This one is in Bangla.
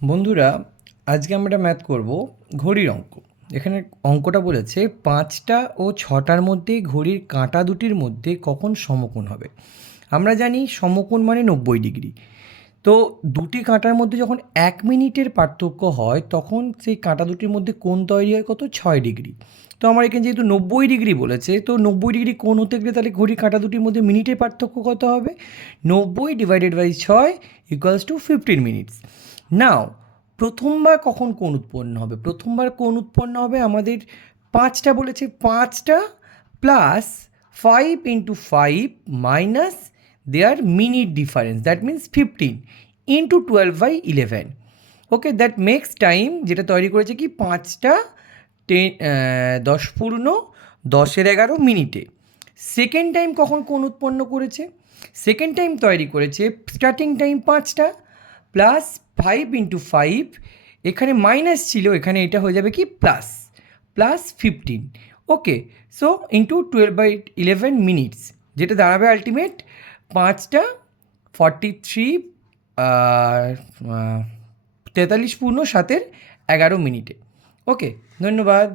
বন্ধুরা, আজকে আমরা ম্যাথ করব ঘড়ির অঙ্ক। এখানে অঙ্কটা বলেছে ৫টা ও ৬টার মধ্যে ঘড়ির কাঁটা দুটির মধ্যে কখন সমকোণ হবে। আমরা জানি সমকোণ মানে ৯০ ডিগ্রি। তো দুটি কাঁটার মধ্যে যখন ১ মিনিটের পার্থক্য হয় তখন সেই কাঁটা দুটির মধ্যে কোণ তৈরি হয় কত? ৬ ডিগ্রি। তো আমার এখানে যেহেতু ৯০ ডিগ্রি বলেছে, তো ৯০ ডিগ্রি কোণ হতে গেলে তাহলে ঘড়ির কাঁটা দুটির মধ্যে মিনিটের পার্থক্য কত হবে? ৯০/৬ = 15 মিনিটস। নাও, প্রথমবার কখন কোণ উৎপন্ন হবে? প্রথমবার কোণ উৎপন্ন হবে আমাদের ৫টা বলেছে, ৫টা plus 5 × 5 minus there minute difference, that means 15 into 12/11। Okay, that makes time, যেটা তৈরি করেছে কি ৫টা 10 পূর্ণ 10-11 মিনিটে। সেকেন্ড টাইম কখন কোণ উৎপন্ন করেছে? সেকেন্ড টাইম তৈরি করেছে স্টার্টিং টাইম ৫টা প্লাস 5 × 5, এখানে মাইনাস ছিল, এখানে এটা হয়ে যাবে কি প্লাস, প্লাস 15। ওকে, সো ইন্টু 12/11 মিনিটস, যেটা দাঁড়াবে আলটিমেট ৫টা 43 43 পূর্ণ 7-11 মিনিটে। ওকে, ধন্যবাদ।